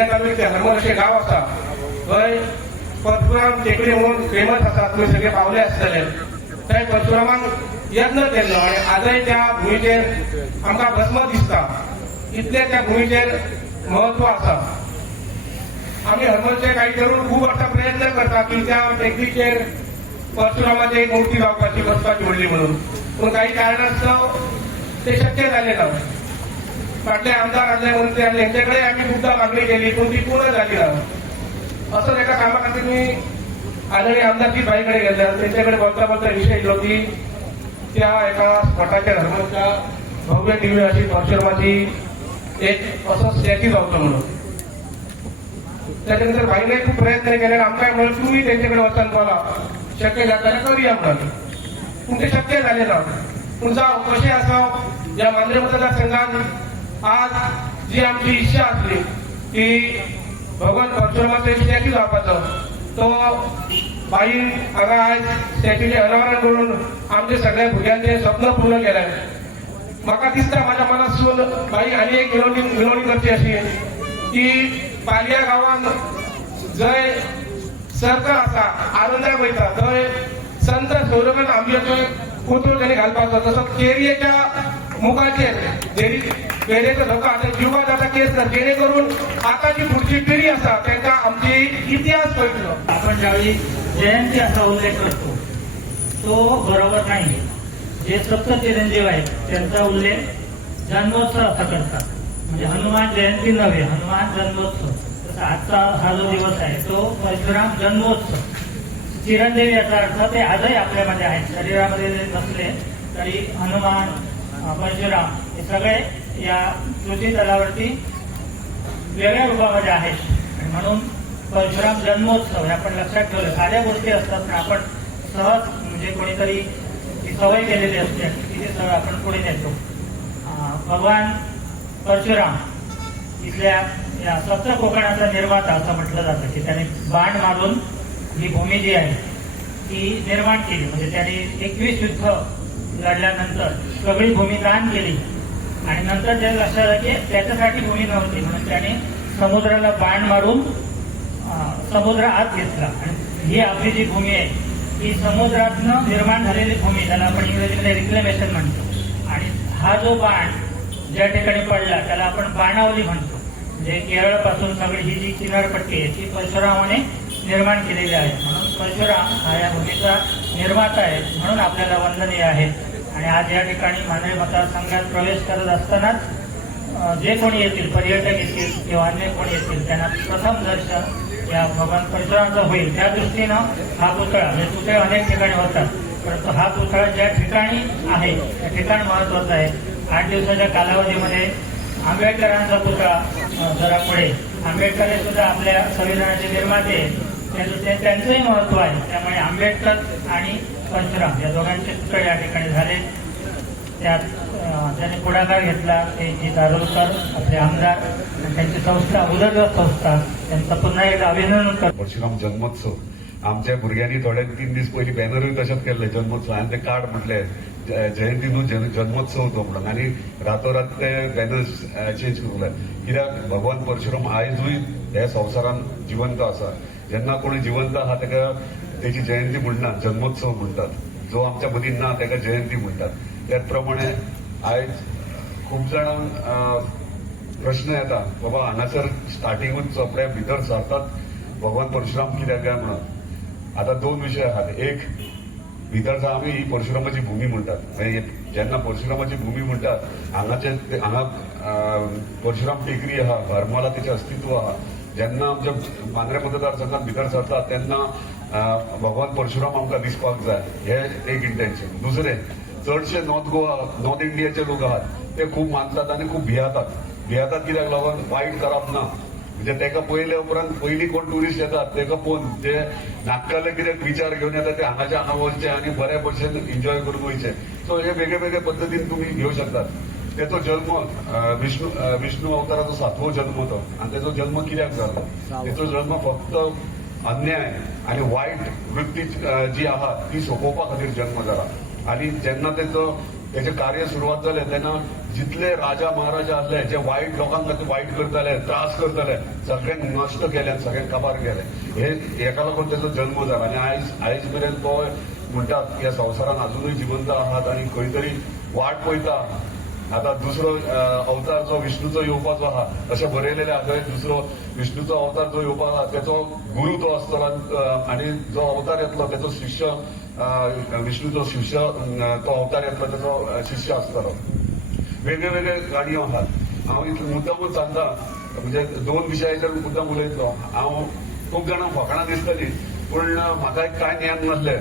पेडण्यां तालुक्यात हरमल असे गाव आसा थंय परशुराम टेकडी म्हणून फेमस आसा, तुम्ही सगळे पावले आसतले. थंय परशुरामाक यत्न केल्लो आनी आजय त्या भुमीचेर आमकां भस्म दिसता, इतले त्या भुमीचेर महत्व आसा. आम्ही हरमलचे काही तरुण खूप असा प्रयत्न करतात की त्या टेकडीचेर परशुरामाची एक मूर्ती लावपाची बसपाची व्हडली म्हणून, पण काही कारणास्तव ते शक्य झाले ना. फाटले आमदार आले म्हणून ते यांच्याकडे आम्ही खूपदा मागणी केली पण ती पूर्ण झाली ना. असंच एका कामा खातीर मी आदरणीय आमदारची बाईकडे गेले, त्यांच्याकडे बोलता बोलता विषय येलो की त्या एका स्पॉटाच्या हरमलच्या भव्य दिव्य अशी परशुरामाची एक असं स्टॅच्यू लावतो म्हणून. त्याच्यानंतर बाईने खूप प्रयत्न केले, आमकाय म्हणून तुम्ही त्यांच्याकडे वचन बोला, शक्य जाताना करूया म्हणून. पण ते शक्य झाले ना. पण जाऊ कसे असाव या मांद्रे मतदारसंघात आज जी आमची इच्छा असली की भगवान परशुरामाचं स्टॅच्यू लावपाचं, तो बाई हांगा आयज स्टॅच्यूचे अनावरण करून आमचे सगळ्या भुरग्यांचे स्वप्न पूर्ण केले. म्हाका दिसता माझ्या मनासून बाई आनी एक विनवणी करची अशी की पालया गावात जय सर्कल आसा आनंदा वयता थंय संत सौरभन आंब्याचो पुतळो त्यांनी घालपाचो. तसोच केरयेच्या मुखाचेर पेरेचो धोका आसा जिवा जाता केस कर, जेणेकरून आताची पुढची पिढी आसा त्यांना आमची इतिहास कळटलो. आपण ज्यावेळी जयंती असा उल्लेख करतो तो बरोबर नाही. जे सप्त चिरंजीव आहेत त्यांचा उल्लेख जन्मोत्सव असा करतात, म्हणजे हनुमान जयंती नव्हे, हनुमान जन्मोत्सव. तसा आजचा हा जो दिवस आहे तो परशुराम जन्मोत्सव. चिरंजीव याचा अर्थ ते आजही आपल्यामध्ये आहेत, शरीरामध्ये नसले तरी हनुमान परशुराम हे सगळे या पृथ्वी तलावरती वेगळ्या रूपामध्ये आहेत. आणि म्हणून परशुराम जन्मोत्सव हे आपण लक्षात ठेवलं. साऱ्या गोष्टी असतात पण आपण सहज म्हणजे कोणीतरी ती सवय केलेली असते की ते सगळं आपण पुढे नेतो. भगवान परशुराम इथल्या या सप्त कोकणाचा निर्माता असं म्हटलं जातं की त्याने बाण मारून ही भूमी जी आहे ती निर्माण केली. म्हणजे त्याने 21 युद्ध लढल्यानंतर सगळी भूमी दान केली आणि नंतर त्याला लक्षात आलं की त्याच्यासाठी भूमी नव्हती, म्हणून त्याने समुद्राला बाण मारून समुद्र आत घेतला. आणि ही आपली जी भूमी आहे ही समुद्रातनं निर्माण झालेली भूमी, त्याला आपण इंग्रजीमध्ये रिक्लेमेशन म्हणतो. आणि हा जो बाण ज्या ठिकाणी पडला त्याला आपण बाणावली म्हणतो. म्हणजे केरळपासून सगळी ही जी किनारपट्टी आहे ती परशुरामाने निर्माण केलेली आहे. म्हणून परशुराम हा या भूमीचा निर्माता आहे, म्हणून आपल्याला वंदनीय आहे. आणि आज या ठिकाणी मांद्रे मतदारसंघात प्रवेश करत असतानाच जे कोणी येतील, पर्यटक येतील किंवा अन्य कोणी येतील, त्यांना प्रथम दर्शन या भगवान परशुरामाचं होईल. त्या दृष्टीनं हा पुतळा, म्हणजे पुतळे अनेक ठिकाणी होतात, परंतु हा पुतळा ज्या ठिकाणी आहे त्या ठिकाण महत्वाचं आहे. 8 दिवसाच्या कालावधीमध्ये आंबेडकरांचा पुतळा जरा पुढे, आंबेडकर हे सुद्धा आपल्या संविधानाचे निर्माते, त्यांचंही महत्व आहे. त्यामुळे आंबेडकर आणि परशुराम या दोघांचे पुतळे या ठिकाणी झाले. त्यात त्यांनी पुढाकार घेतला ते जी दारोलकर आपले आमदार आणि त्यांची संस्था उदरगत संस्था, त्यांचं पुन्हा एकदा अभिनंदन करतो. परशुराम जन्मोत्सव आमच्या भुरग्यांनी थोड्यान 3 दीस पयलीं बॅनरूय तशेंच केल्ले जन्मोत्सव, हांवें ते कार्ड म्हटले जयंती न्हू जन्मोत्सव तो म्हणून, आनी रातोरात ते बॅनर्स चेंज करूंक लाय. कित्याक भगवान परशुराम आयजूय ह्या संवसारान जिवंत आसा. जेन्ना कोणी जिवंत आहा ताका तेची जयंती म्हणटात, जन्मोत्सव म्हणटात. जो आमच्या मदीं ना ताका जयंती म्हणटात. त्याच प्रमाणे आयज खूब जाणांक प्रश्न येता बाबा हांगासर स्टार्टिंगूच चोपड्या भितर सरतात भगवान परशुराम कित्याक काय म्हणून. आता 2 विशय आहात. एक, भितर आमी ही परशुरामाची भूमी म्हणटात. जेन्ना परशुरामाची भूमी म्हणटात हांगा परशुराम टेकरी आहा, हरमला तेचें अस्तित्व आहा. जेन्ना आमच्या मांद्रे मतदारसंघात भितर सरतात तेन्ना भगवान परशुराम आमकां दिसपाक जाय, हे एक इंटेन्शन. दुसरें, चडशे नॉर्थ इंडियाचे लोक आहात ते खूब मानतात आनी खूब भियातात कित्याक लागून वायट करप ना. म्हणजे ताका पयले उपरांत पयलीं कोण ट्युरिस्ट येतात ताका पळोवन जे नाटकाले कितें विचार घेवन येतात ते हांगाच्या हांगा वचचे आनी बऱ्या भशेन एन्जॉय करून वयचे. सो हे वेगळे वेगळे पद्दतीन तुमी घेवं शकतात. तेचो जल्म विष्णू अवताराचो 7वो जल्म तो, आनी तेचो जल्म कित्याक जालो? तेचो जल्म फक्त अन्याय आनी वायट वृत्ती जी आहा ती सोंपोवपा खातीर जल्म जाला. आनी जेन्ना तेचो त्याचे कार्य सुरुवात जालें तेन्ना जितले राजा महाराजा आसले जे वायट लोकांक खातीर वायट करताले त्रास करताले सगळ्यांक नश्ट केले सगळ्यांक काबार केले हेका लागून त्याचो जन्म जाला आनी आयज मेरेन तो म्हणटात ह्या संवसारान अजूनय जिवंत आहात आनी खंय तरी वाट पळयता आता दुसरो अवतार जो विष्णूचो येवपाचो आहा अशें बरयलेलें आहा थंय दुसरो विष्णूचो अवतार जो येवपाचो आहा तेचो गुरू तो आसतलो आनी जो अवतार येतलो तेचो शिष्य विष्णूचो शिष्य तो अवतार येतलो तेचो शिष्य आसतलो वेगळे वेगळे गाणयो आहात हांव मुद्दामूच सांगता म्हणजे दोन विशयाचेर मुद्दाम उलयतलो हांव खूब जाणां फकाणां दिसतलीं पूण म्हाका कांय ज्ञान नासलें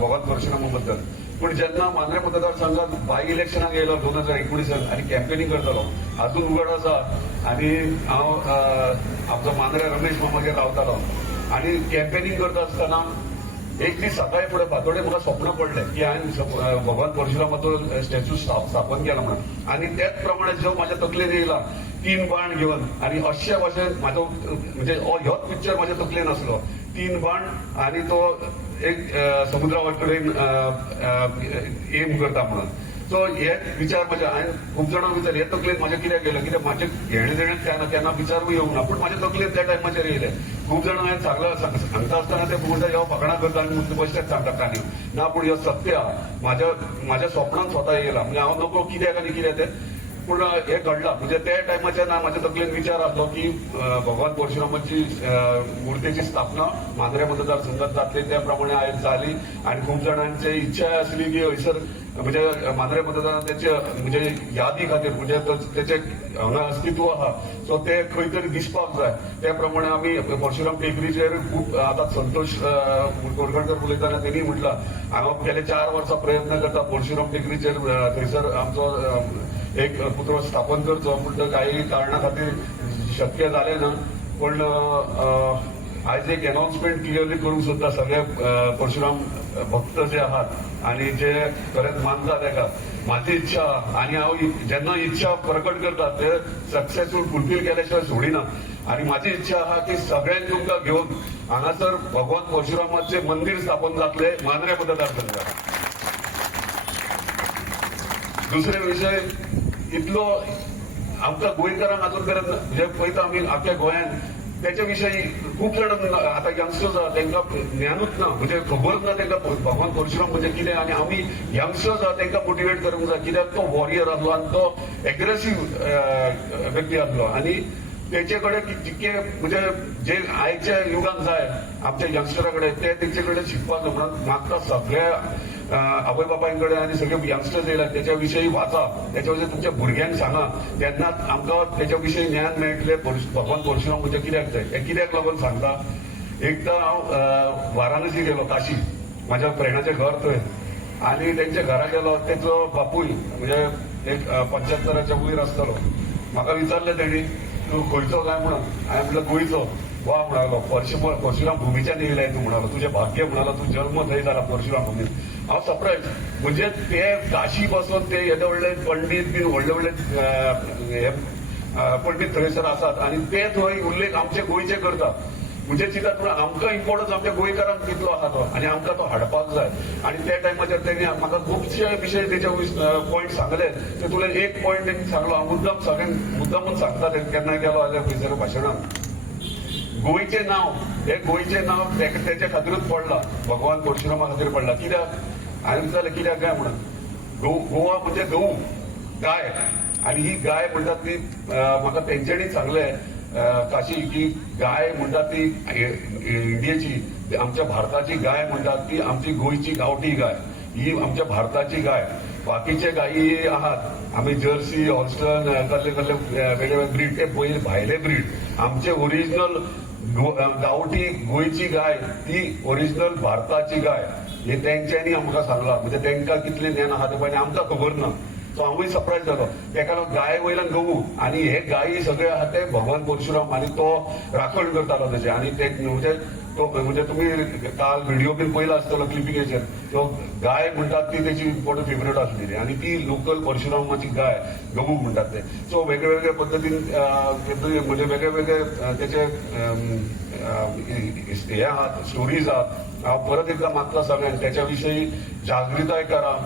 भगवान परशुरामा बद्दल पण जेन्ना मांद्रे मतदारसंघात बाय इलेक्शनाक येयलो 2019 आनी कॅम्पेनिंग करतालो हातून उगड आसा आनी हांव आमचो मांद्रे रमेश मामागेर रावतालो आनी कॅम्पेनिंग करता आसतना एक दीस सकाळी फुडें फातोडें म्हाका स्वप्न पडलें की हांवें भगवान परशुरामाचो स्टॅच्यू स्थापन केला म्हणून आनी त्याच प्रमाणे जो म्हाज्या तकलेन येयला 3 बाण घेवन आनी अशे भाशेन म्हाजो म्हणजे ह्योच पिक्चर म्हाज्या तकलेन आसलो 3 बाण आनी तो एक समुद्रा कडेन एम करता म्हणून सो हे विचार म्हजे हांवें खूब जाणांक विचार हे तकलेन म्हाज्या कित्याक गेलो कित्याक म्हाजे घेणे देणे केन्ना विचारूय येवंक ना पूण म्हाज्या तकलेन त्या टायमाचेर येयले खूब जाणां हांवें सांगता आसतना ते म्हणटा ह्यो फकाणां करता आनी मुद्दे बेश्टेच सांगता कानी ना पूण ह्यो सत्य आहा म्हाज्या स्वप्नांत स्वता येयला म्हणजे हांव नको कित्याक आनी कितें तें पूण हे घडलां म्हणजे त्या टायमाचेर म्हाज्या तकलेन विचार आसलो की भगवान परशुरामाची मुर्तेची स्थापना मांद्रे मतदारसंघात जातली त्या प्रमाणे आयज जाली आनी खूब जाणांची इच्छा आसली की हयसर म्हणजे मांद्रे मतदारांत त्याचे म्हणजे यादी खातीर म्हणजे त्याचे हांगा अस्तित्व आहा सो ते खंय तरी दिसपाक जाय त्या प्रमाणे आमी परशुराम टेकडीचेर खूब आतां संतोष कोरगडकर उलयताना तेणी म्हटलां हांव गेले 4 वर्सां प्रयत्न करता परशुराम टेकडीचेर थंयसर आमचो एक पुतळो स्थापन करचो पूण काही कारणां खातीर शक्य जालें ना पण आयज एक अनाउन्समेंट क्लियरली करूंक सोदता सगळे परशुराम भक्त जे आहात आनी जे खरेंच मानतात तेका म्हाजी इच्छा आनी हांव जेन्ना इच्छा प्रकट करता ते सक्सेसफूल फुलफील केल्या शिवाय सोडिना आनी म्हाजी इच्छा आहा की सगळ्यांक तुमकां घेवन हांगासर भगवान परशुरामाचें मंदीर स्थापन जातलें मांद्रे मतदारसंघात दुसरे विशय इतलो आमकां गोंयकारांक आजून पर्यंत म्हणजे पळयता आमी आख्या गोंयांत त्याच्या विशयी खूप जण आता यंगस्टर्स आहात तांकां ज्ञानूच ना म्हणजे खबरच ना तांकां भगवान परशुराम म्हणजे कितें आनी आमी यंगस्टर्स आहात तांकां मोटिवेट करूंक जाय कित्याक तो वॉरियर आसलो आनी तो एग्रेसीव व्यक्ती आसलो आनी तेचे कडेन जितके म्हणजे जे आयच्या युगांत जाय आमच्या यंगस्टरा कडेन ते तेचे कडेन शिकपाचो म्हणून म्हाका सगळ्या आवय बापायकडे आनी सगळे यंगस्टर्स येयला त्याच्या विशयी वाचा त्याच्या विशयी तुमच्या भुरग्यांक सांगा तेन्ना आमकां त्याच्या विशयी ज्ञान मेळटलें भगवान परशुराम म्हणजे कित्याक जाय हे कित्याक लागून सांगता एकदां हांव वाराणसी गेलो काशी म्हाज्या फ्रेंडाचें घर थंय आनी तेंच्या घरा गेलो तेचो बापूय म्हणजे एक 75 वयर आसतलो म्हाका विचारलें तेणी तूं खंयचो काय म्हणून हांवें म्हणलें गोंयचो वा म्हणालो परशुराम भुमीच्यान येयलाय तूं म्हणालो तुजें भाग्य म्हणालो तूं जल्म थंय जाला परशुराम भुमीत हांव सरप्रायज म्हणजे ते काशी बसून ते येदे व्हडले पंडीत बीन व्हडले व्हडले पंडीत थंयसर आसात आनी ते थंय उल्लेख आमचे गोंयचे करतात म्हणजे चिंतात म्हणून आमकां इम्पॉर्टन्स आमच्या गोंयकारांक कितलो आहा तो आनी आमकां तो हाडपाक जाय आनी त्या टायमाचेर तेणी म्हाका खुबशे विशय तेचे पॉयंट सांगले ते तुवें एक पॉयंट तेणी सांगलो हांव मुद्दामूच सांगता केन्ना गेलो जाल्यार खंयसर भाशणांत गोंयचें नांव हे गोंयचें नांव तेच्या खातीरूच पडलां भगवान परशुरामा खातीर पडलां कित्याक हांवें विचारलें कित्याक काय म्हणून गोवा म्हणजे गहू गाय आनी ही गाय म्हणटात ती म्हाका तेंच्यांनीच सांगलें काशी की गाय म्हणटात ती इंडियेची आमच्या भारताची गाय म्हणटात ती आमची गोंयची गांवठी गाय ही आमच्या भारताची गाय बाकीचे गायी आहात आम्ही जर्सी हॉल्स्टन कसले कसले वेगवेगळे ब्रीड ते पयले भायले ब्रीड आमचे ओरिजिनल गांवठी गोंयची गाय ती ओरिजिनल भारताची गाय हे तेंच्यांनी आमकां सांगलां म्हणजे तेंकां कितलें ज्ञान आहा तें आमकां खबर ना सो हांवूय सरप्रायज जालो तेका लागून गाय वयल्यान गहू आनी हे गायी सगळे आहा ते भगवान परशुराम आनी तो राखण करतालो तेजे आनी ते म्हणजे तो म्हणजे तुम्ही काल व्हिडिओ बीन पयला आसतलो क्लिपिंगेचेर तो गाय म्हणटात ती तेची इम्पॉर्टंट फेवरेट आसलेली आनी ती लोकल परशुरामाची गाय गहू म्हणटात ते सो वेगळे वेगळे पद्दतीन म्हणजे वेगळे वेगळे तेचे हे आहात स्टोरीज आहात हांव परत एकदां मागता सगळ्यांक त्याच्या विशयी जागृताय करा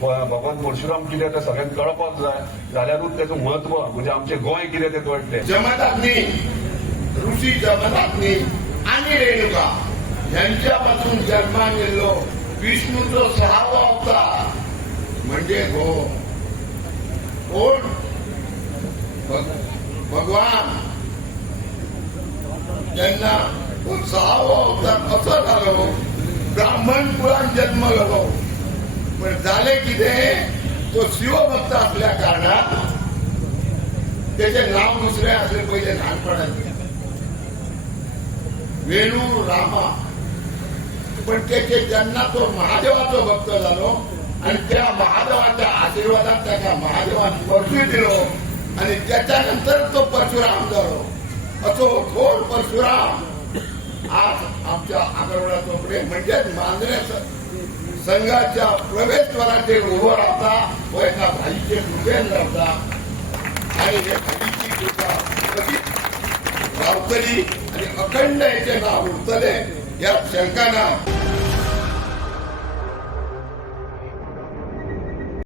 भगवान परशुराम कितें तें सगळ्यांक कळपाक जाय जाल्यारूच तेचो म्हत्व म्हणजे आमचें गोंय कितें तें कळटलें. जमदग्नी ऋषी जमदग्नी आणि रेणुका यांच्यापासून जन्माला गेलो विष्णूचो 6वा अवतार म्हणजे कोण भगवान. त्यांना तो 6वा अवतार कसो जालो ब्राह्मण कुळान जन्म गेलो पण झाले कितें तो शिवभक्त असल्या कारणान त्याचे नाव दुसरे असले पहिले लहानपणात वेणू रामा पण त्याचे ज्यांना तो महादेवाचो भक्त झालो आणि त्या महादेवाच्या आशीर्वादात त्याला महादेवान परशु दिलो आणि त्याच्यानंतर तो परशुराम झालो. असो थोर परशुराम आज आमच्या आगरवाडा चौकडे म्हणजेच मांजरे संघाच्या प्रवेशद्वाराचेर उभो रावता व एका भाईचे उभेन रावता आणि हे भाईची कृपा कधीच रावतली आणि अखंड याचे नाव उरतले यात शंका ना.